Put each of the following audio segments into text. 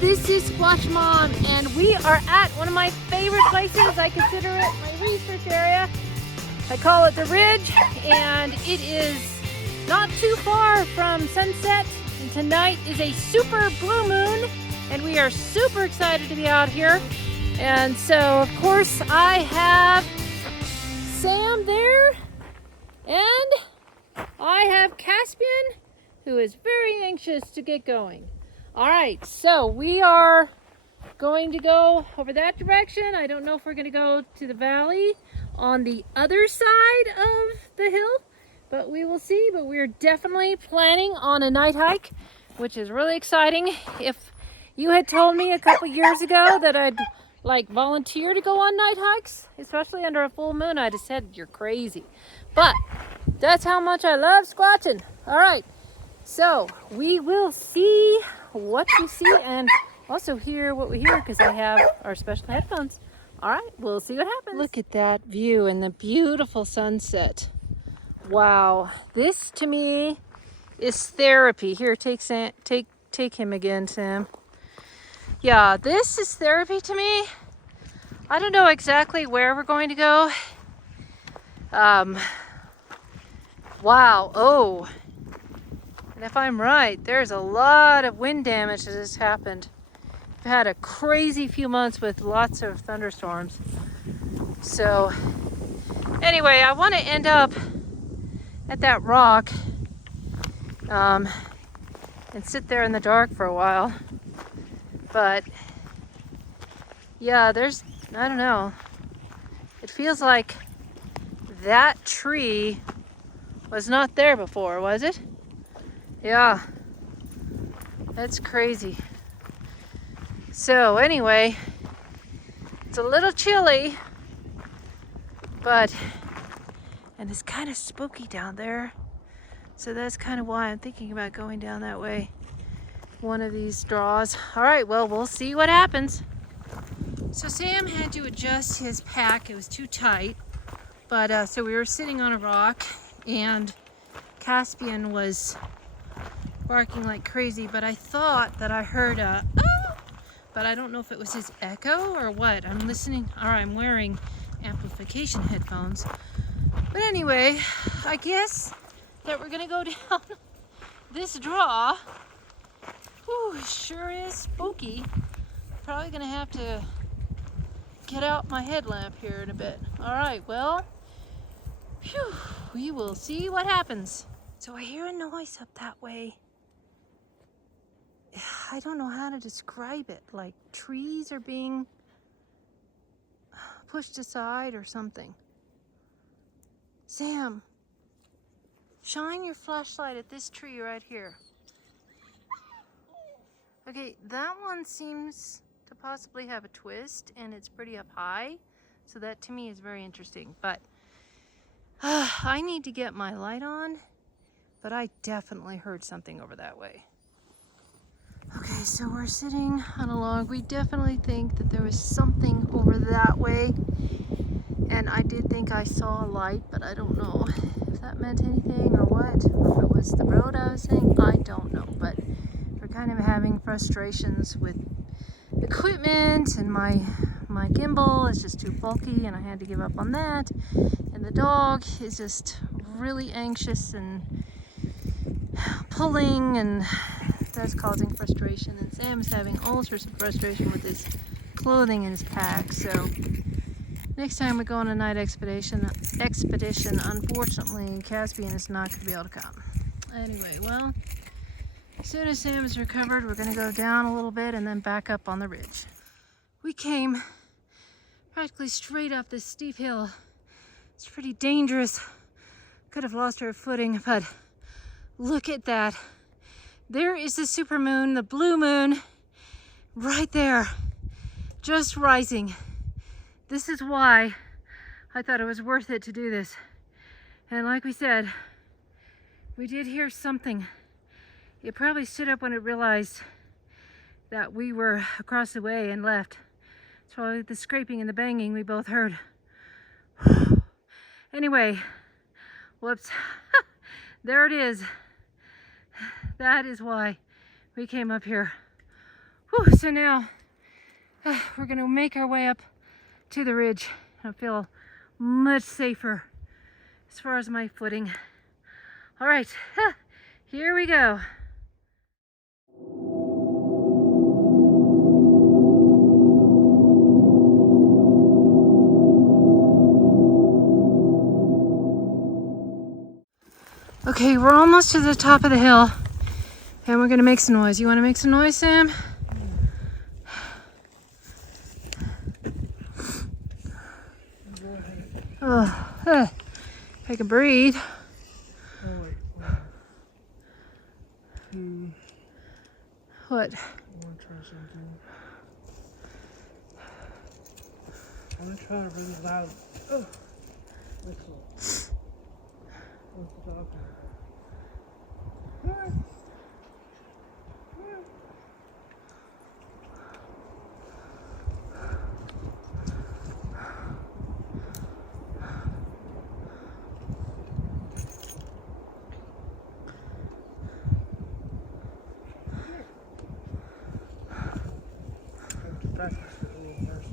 this is Squatch Mom, and we are at one of my favorite places. I consider it my research area. I call it the Ridge, and it is not too far from sunset. And tonight is a super blue moon, and we are super excited to be out here. And so, of course, I have Sam there, and I have Caspian, who is very anxious to get going. All right, so we are going to go over that direction. I don't know if we're going to go to the valley on the other side of the hill, but we will see. But we're definitely planning on a night hike, which is really exciting. If you had told me a couple years ago that I'd volunteer to go on night hikes, especially under a full moon, I'd have said you're crazy. But that's how much I love squatching. All right, so we will see what we see and also hear what we hear because I have our special headphones. All right, we'll see what happens. Look at that view and the beautiful sunset. Wow, this to me is therapy. Here, take him again, Sam. Yeah, this is therapy to me. I don't know exactly where we're going to go. Wow, oh. And if I'm right, there's a lot of wind damage that has happened. We've had a crazy few months with lots of thunderstorms. So anyway, I want to end up at that rock and sit there in the dark for a while. But yeah, I don't know. It feels like that tree was not there before, was it? Yeah, that's crazy. So anyway, it's a little chilly, and it's kind of spooky down there. So that's kind of why I'm thinking about going down that way. One of these draws. All right, well, we'll see what happens. So Sam had to adjust his pack. It was too tight. But so we were sitting on a rock, and Caspian was barking like crazy, but I thought that I heard but I don't know if it was his echo or what. I'm listening, or I'm wearing amplification headphones. But anyway, I guess that we're gonna go down this draw. Whew, sure is spooky. Probably gonna have to get out my headlamp here in a bit. All right, well, phew, we will see what happens. So I hear a noise up that way. I don't know how to describe it, like trees are being pushed aside or something. Sam, shine your flashlight at this tree right here. Okay, that one seems to possibly have a twist and it's pretty up high, so that to me is very interesting. But I need to get my light on, but I definitely heard something over that way. Okay, so we're sitting on a log. We definitely think that there was something over that way. And I did think I saw a light, but I don't know if that meant anything or what. Or if it was the road I was saying, I don't know. But we're kind of having frustrations with equipment, and my gimbal is just too bulky and I had to give up on that. And the dog is just really anxious and pulling, and that's causing frustration, and Sam's having all sorts of frustration with his clothing in his pack. So next time we go on a night expedition, unfortunately, Caspian is not going to be able to come. Anyway, well, as soon as Sam is recovered, we're going to go down a little bit and then back up on the ridge. We came practically straight up this steep hill. It's pretty dangerous. Could have lost our footing, but look at that. There is the supermoon, the blue moon, right there, just rising. This is why I thought it was worth it to do this. And like we said, we did hear something. It probably stood up when it realized that we were across the way and left. It's probably the scraping and the banging we both heard. Anyway, whoops, there it is. That is why we came up here. Whew, so now we're gonna make our way up to the ridge. I feel much safer as far as my footing. All right, here we go. Okay, we're almost to the top of the hill and we're gonna make some noise. You wanna make some noise, Sam? Oh, if I can breathe. Oh, wait. What? I want to try something. I want to try a really loud. Oh, whistle. What's the dog? Practice it a little first.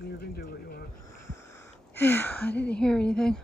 You can do what you want. Yeah, I didn't hear anything.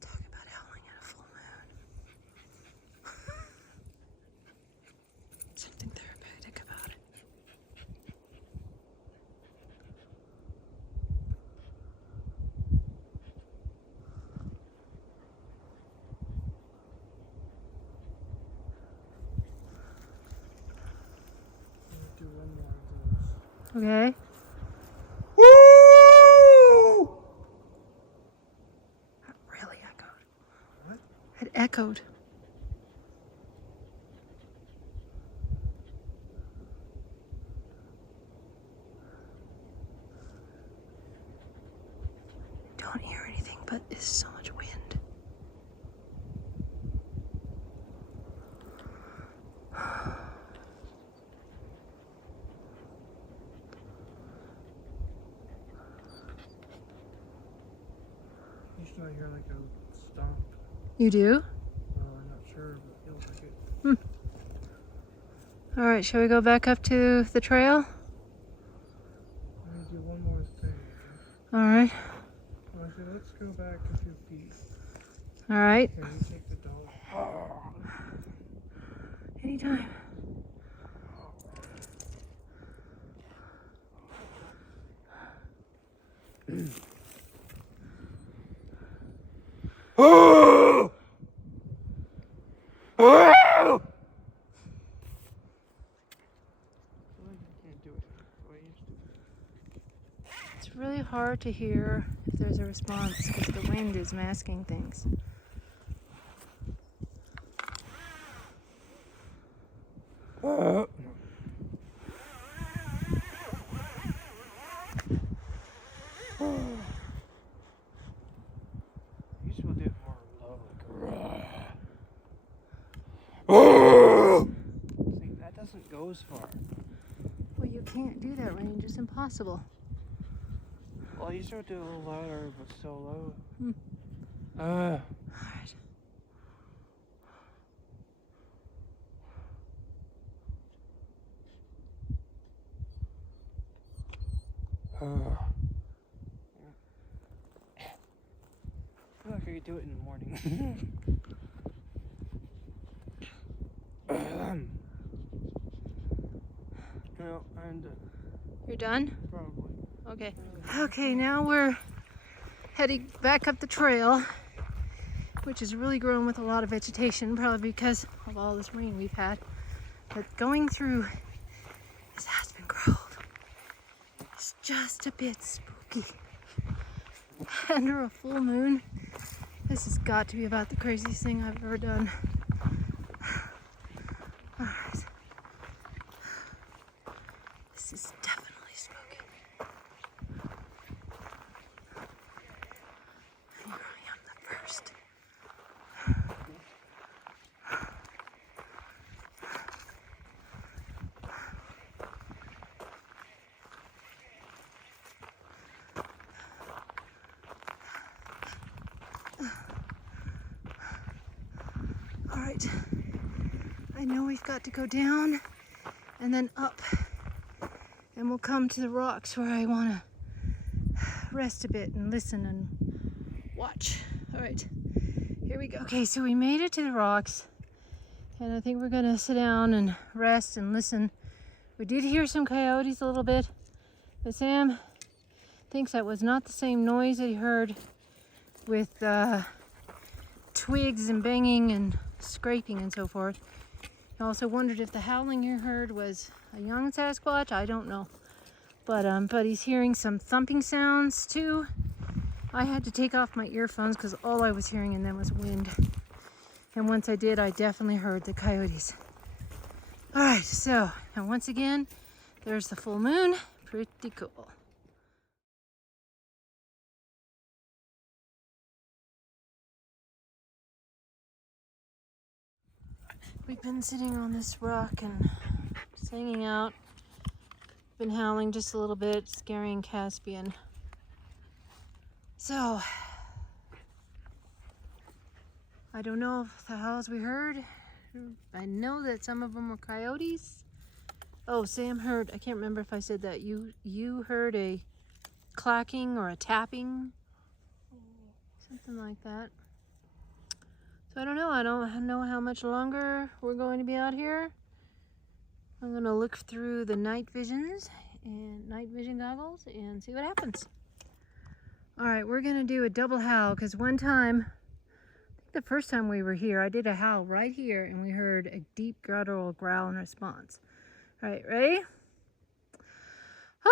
Talk about howling at a full moon. Something therapeutic about it. Do one more of those. Okay. Woo! That really echoed. What? It echoed. Don't hear anything, but there's so much wind. You should hear like a stomp. You do? I'm not sure, but it feels like it. All right, shall we go back up to the trail? I'm gonna do one more thing. All right. Well, I said, let's go back a few feet. All right. Here, you take the dog. Anytime. Oh! Oh! It's really hard to hear if there's a response because the wind is masking things. You should do it more low, like. See, that doesn't go as far. Well, you can't do that range. It's impossible. Well, you should do it a little louder, but still low. All right. I feel like I could do it in the morning. No, I'm done. You're done? Probably. Okay. Okay, now we're heading back up the trail, which is really grown with a lot of vegetation, probably because of all this rain we've had. But going through this Aspen Grove is just a bit spooky. Under a full moon, this has got to be about the craziest thing I've ever done. All right. This is definitely spooky. Here I am, the first. All right. I know we've got to go down and then up, and we'll come to the rocks where I want to rest a bit and listen and watch. All right, here we go. Okay, so we made it to the rocks, and I think we're gonna sit down and rest and listen. We did hear some coyotes a little bit, but Sam thinks that was not the same noise that he heard with twigs and banging and scraping and so forth. He also wondered if the howling you heard was a young Sasquatch. I don't know, but he's hearing some thumping sounds too. I had to take off my earphones because all I was hearing in them was wind. And once I did, I definitely heard the coyotes. All right, so, and once again, there's the full moon. Pretty cool. We've been sitting on this rock and just hanging out. Been howling just a little bit, scaring Caspian. So, I don't know if the howls we heard. I know that some of them were coyotes. Oh, Sam heard, I can't remember if I said that. You heard a clacking or a tapping. Something like that. So I don't know. I don't know how much longer we're going to be out here. I'm going to look through the night visions and night vision goggles and see what happens. All right, we're going to do a double howl because one time, I think the first time we were here, I did a howl right here and we heard a deep guttural growl in response. All right, ready? Oh!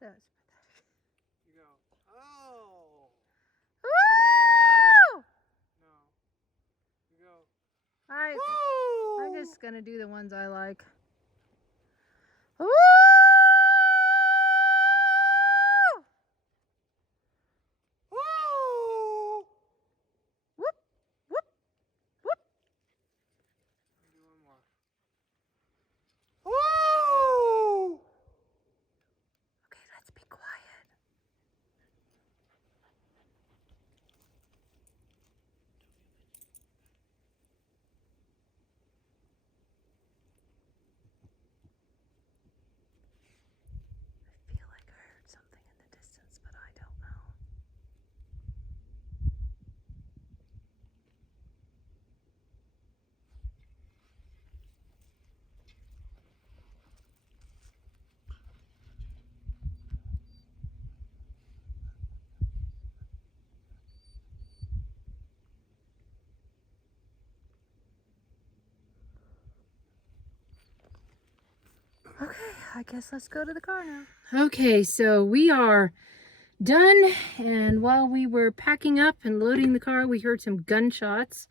That was pathetic. You go, oh! Woo! No. You go, I'm just gonna do the ones I like. Woo! Okay, I guess let's go to the car now. Okay, so we are done, and while we were packing up and loading the car, we heard some gunshots.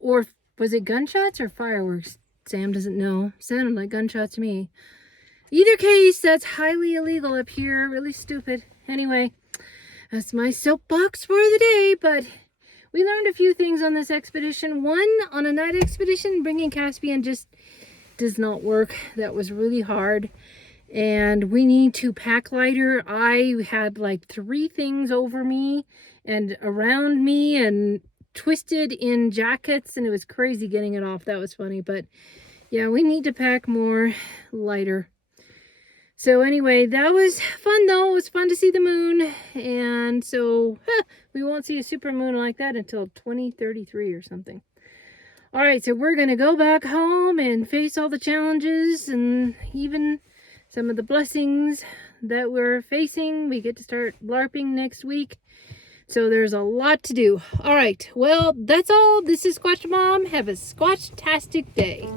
Or was it gunshots or fireworks? Sam doesn't know. Sounded like gunshots to me. Either case, that's highly illegal up here. Really stupid. Anyway, that's my soapbox for the day, but we learned a few things on this expedition. One, on a night expedition, bringing Caspian just does not work. That was really hard. And we need to pack lighter. I had like 3 things over me and around me and twisted in jackets, and it was crazy getting it off. That was funny, but yeah, we need to pack more lighter. So anyway, that was fun though. It was fun to see the moon, and so we won't see a super moon like that until 2033 or something. All right, so we're gonna go back home and face all the challenges and even some of the blessings that we're facing. We get to start LARPing next week. So there's a lot to do. All right, well, that's all. This is Squatch Mom. Have a squatch-tastic day.